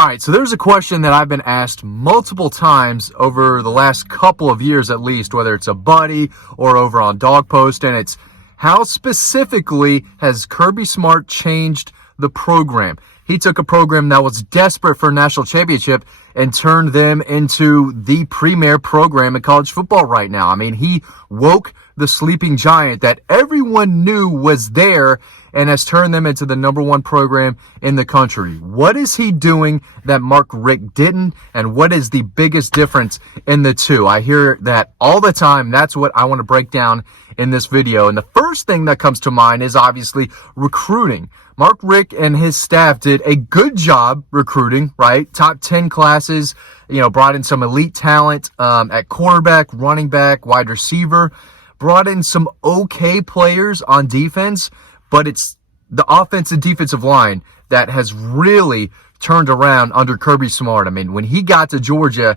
All right, so there's a question that I've been asked multiple times over the last couple of years at least, whether it's a buddy or over on Dawg Post, and it's how specifically has Kirby Smart changed the program? He took a program that was desperate for a national championship and turned them into the premier program in college football right now. I mean, he woke the sleeping giant that everyone knew was there and has turned them into the number one program in the country. What is he doing that Mark Richt didn't, and what is the biggest difference in the two? I hear that all the time. That's what I want to break down in this video. And the first thing that comes to mind is obviously recruiting. Mark Richt and his staff did a good job recruiting, right? Top 10 classes, brought in some elite talent at quarterback, running back, wide receiver, brought in some okay players on defense, but it's the offensive and defensive line that has really turned around under Kirby Smart. I mean, when he got to Georgia,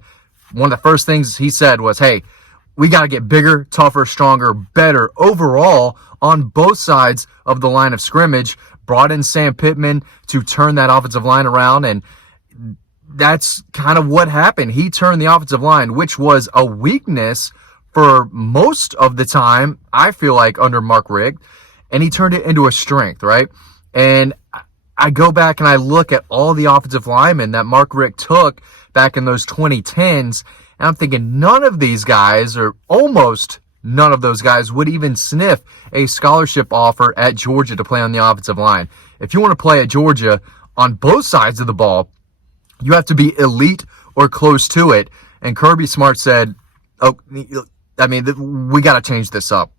one of the first things he said was, hey, we got to get bigger, tougher, stronger, better overall on both sides of the line of scrimmage. Brought in Sam Pittman to turn that offensive line around, and that's kind of what happened. He turned the offensive line, which was a weakness for most of the time, I feel like, under Mark Richt, and he turned it into a strength, right? And I go back and I look at all the offensive linemen that Mark Richt took back in those 2010s, and I'm thinking none of these guys, or almost none of those guys, would even sniff a scholarship offer at Georgia to play on the offensive line. If you want to play at Georgia on both sides of the ball, you have to be elite or close to it. And Kirby Smart said, we got to change this up.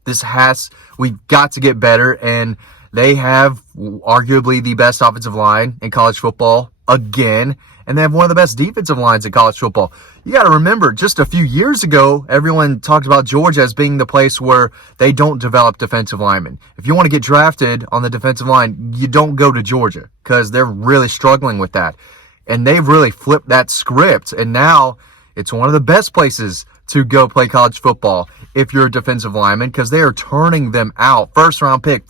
We've got to get better. And they have arguably the best offensive line in college football again. And they have one of the best defensive lines in college football. You got to remember, just a few years ago, everyone talked about Georgia as being the place where they don't develop defensive linemen. If you want to get drafted on the defensive line, you don't go to Georgia because they're really struggling with that. And they've really flipped that script. And now it's one of the best places to go play college football if you're a defensive lineman, because they are turning them out. First round pick.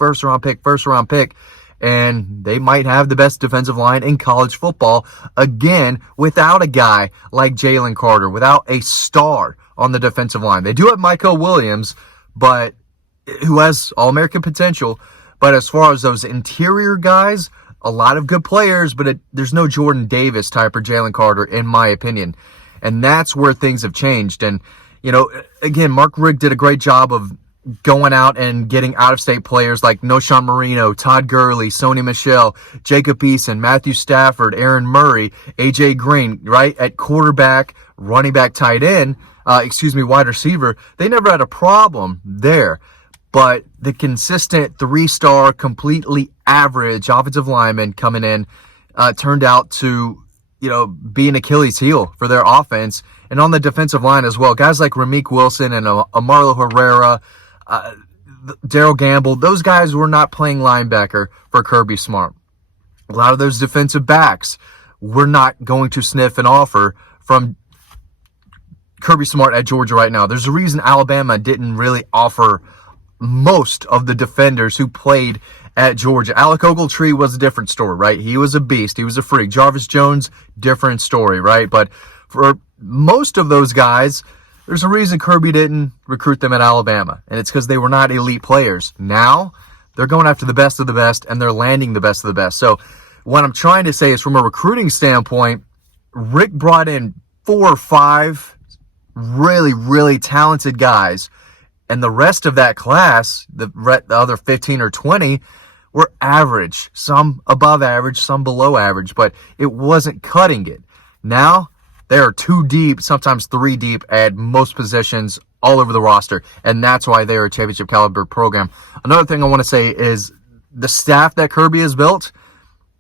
And they might have the best defensive line in college football, again, without a guy like Jalen Carter, without a star on the defensive line. They do have Michael Williams, but who has All-American potential. But as far as those interior guys, a lot of good players, but there's no Jordan Davis type or Jalen Carter, in my opinion. And that's where things have changed. And, again, Mark Richt did a great job of going out and getting out-of-state players like Noshawn Marino, Todd Gurley, Sony Michel, Jacob Eason, Matthew Stafford, Aaron Murray, A.J. Green, right, at quarterback, running back, tight end, wide receiver. They never had a problem there. But the consistent three-star, completely average offensive lineman coming in turned out to, be an Achilles heel for their offense. And on the defensive line as well, guys like Ramik Wilson and Amarlo Herrera, Daryl Gamble, those guys were not playing linebacker for Kirby Smart. A lot of those defensive backs were not going to sniff an offer from Kirby Smart at Georgia right now. There's a reason Alabama didn't really offer most of the defenders who played at Georgia. Alec Ogletree was a different story, right? He was a beast. He was a freak. Jarvis Jones, different story, right? But for most of those guys, there's a reason Kirby didn't recruit them at Alabama, and it's because they were not elite players. Now, they're going after the best of the best, and they're landing the best of the best. So what I'm trying to say is, from a recruiting standpoint, Rick brought in 4 or 5 really, really talented guys, and the rest of that class, the other 15 or 20, were average. Some above average, some below average, but it wasn't cutting it. Now, they are 2 deep, sometimes 3 deep at most positions all over the roster, and that's why they're a championship caliber program. Another thing I want to say is the staff that Kirby has built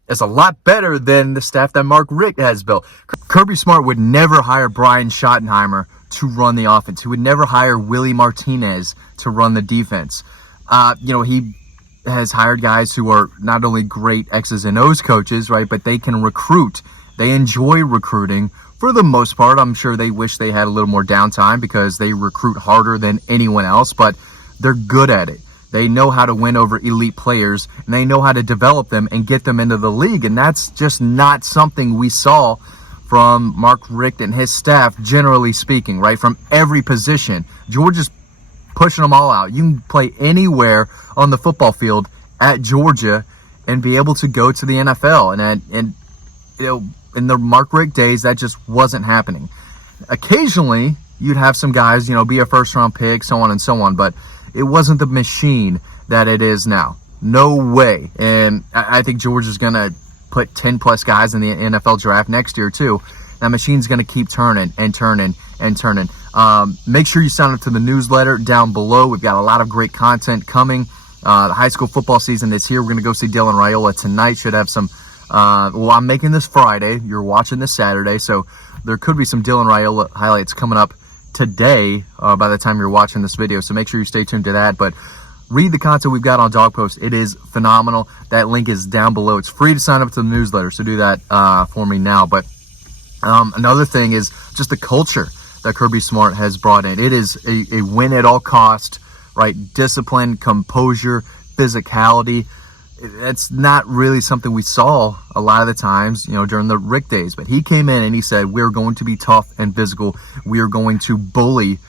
is a lot better than the staff that Mark Richt has built. Kirby Smart would never hire Brian Schottenheimer to run the offense. He would never hire Willie Martinez to run the defense. He has hired guys who are not only great X's and O's coaches, right, but they can recruit. They enjoy recruiting. For the most part, I'm sure they wish they had a little more downtime because they recruit harder than anyone else, but they're good at it. They know how to win over elite players, and they know how to develop them and get them into the league. And that's just not something we saw from Mark Richt and his staff, generally speaking, right? From every position. Georgia's pushing them all out. You can play anywhere on the football field at Georgia and be able to go to the NFL. And you know, in the Mark Richt days, that just wasn't happening. Occasionally, you'd have some guys, you know, be a first-round pick, so on and so on, but it wasn't the machine that it is now. No way. And I think Georgia's going to put 10-plus guys in the NFL draft next year, too. That machine's going to keep turning and turning and turning. Make sure you sign up to the newsletter down below. We've got a lot of great content coming. The high school football season is here. We're going to go see Dylan Raiola tonight. Should have some, well, I'm making this Friday. You're watching this Saturday, so there could be some Dylan Raiola highlights coming up today by the time you're watching this video, so make sure you stay tuned to that. But read the content we've got on Dawg Post. It is phenomenal. That link is down below. It's free to sign up to the newsletter, so do that for me now. But another thing is just the culture that Kirby Smart has brought in. It is a win at all cost, right? Discipline, composure, physicality. That's not really something we saw a lot of the times, you know, during the Rick days. But he came in and he said, we're going to be tough and physical. We are going to bully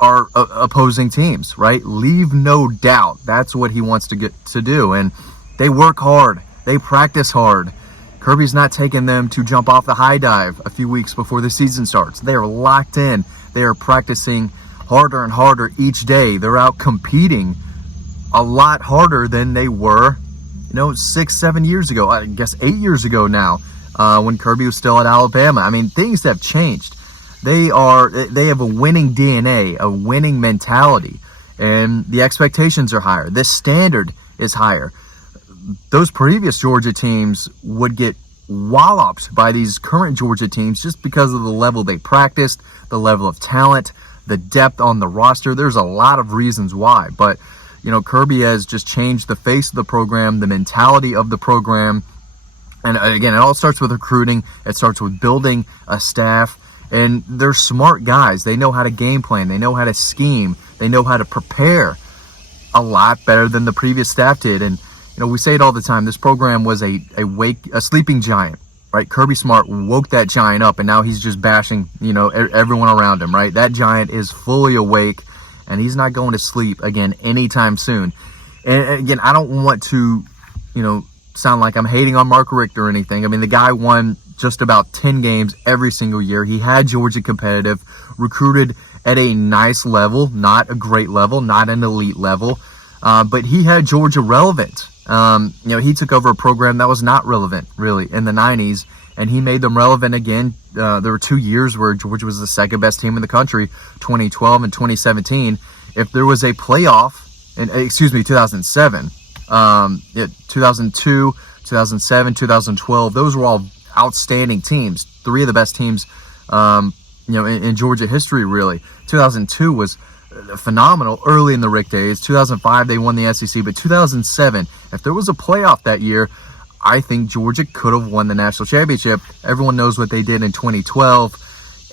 our opposing teams, right? Leave no doubt. That's what he wants to get to do. And they work hard. They practice hard. Kirby's not taking them to jump off the high dive a few weeks before the season starts. They are locked in. They are practicing harder and harder each day. They're out competing a lot harder than they were, you know, 6-7 years ago. I guess 8 years ago now, when Kirby was still at Alabama. I mean, things have changed. They have a winning DNA, a winning mentality, and the expectations are higher. This standard is higher. Those previous Georgia teams would get walloped by these current Georgia teams just because of the level they practiced, the level of talent, the depth on the roster. There's a lot of reasons why, but you know, Kirby has just changed the face of the program, the mentality of the program. And again, it all starts with recruiting. It starts with building a staff. And they're smart guys. They know how to game plan. They know how to scheme. They know how to prepare a lot better than the previous staff did. And, you know, we say it all the time. This program was a sleeping giant, right? Kirby Smart woke that giant up, and now he's just bashing, you know, everyone around him, right? That giant is fully awake, and he's not going to sleep again anytime soon. And again, I don't want to, you know, sound like I'm hating on Mark Richt or anything. I mean, the guy won just about 10 games every single year. He had Georgia competitive, recruited at a nice level, not a great level, not an elite level, but he had Georgia relevant. You know, he took over a program that was not relevant, really, in the 90s, and he made them relevant again. There were 2 years where Georgia was the second best team in the country, 2012 and 2017. If there was a playoff, 2007, 2002, 2007, 2012, those were all outstanding teams. 3 of the best teams, you know, in Georgia history, really. 2002 was phenomenal early in the Rick days. 2005, they won the SEC, but 2007, if there was a playoff that year, I think Georgia could have won the national championship. Everyone knows what they did in 2012.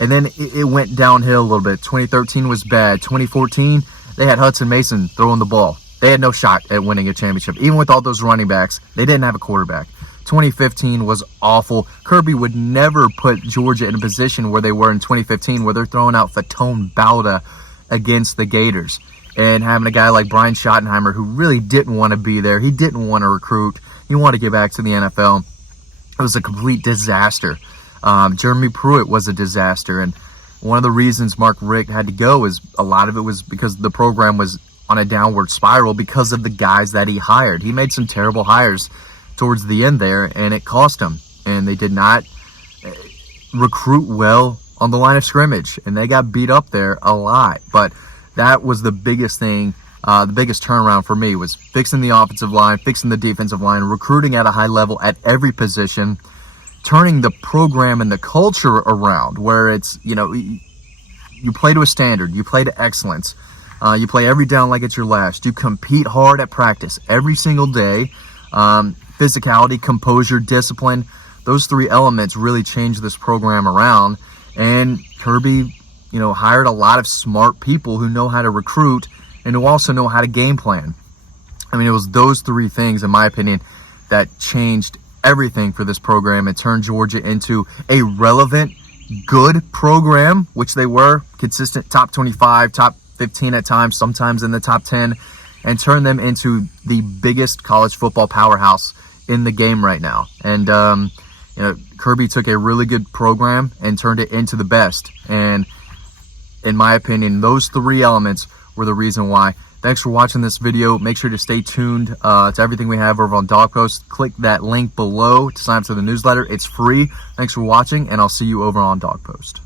And then it went downhill a little bit. 2013 was bad. 2014, they had Hudson Mason throwing the ball. They had no shot at winning a championship. Even with all those running backs, they didn't have a quarterback. 2015 was awful. Kirby would never put Georgia in a position where they were in 2015, where they're throwing out Fatone Bauda against the Gators. And having a guy like Brian Schottenheimer, who really didn't want to be there. He didn't want to recruit. He wanted to get back to the NFL. It was a complete disaster. Jeremy Pruitt was a disaster. And one of the reasons Mark Richt had to go is a lot of it was because the program was on a downward spiral because of the guys that he hired. He made some terrible hires towards the end there, and it cost him. And they did not recruit well on the line of scrimmage, and they got beat up there a lot. But that was the biggest thing. The biggest turnaround for me was fixing the offensive line, fixing the defensive line, recruiting at a high level at every position, turning the program and the culture around where it's, you know, you play to a standard, you play to excellence, you play every down like it's your last, you compete hard at practice every single day. Physicality, composure, discipline, those 3 elements really changed this program around. And Kirby, you know, hired a lot of smart people who know how to recruit and who also know how to game plan. I mean, it was those three things, in my opinion, that changed everything for this program. It turned Georgia into a relevant, good program, which they were, consistent top 25, top 15 at times, sometimes in the top 10, and turned them into the biggest college football powerhouse in the game right now. And, Kirby took a really good program and turned it into the best. And in my opinion, those three elements were the reason why. Thanks for watching this video. Make sure to stay tuned to everything we have over on Dawg Post. Click that link below to sign up to the newsletter. It's free. Thanks for watching, and I'll see you over on Dawg Post.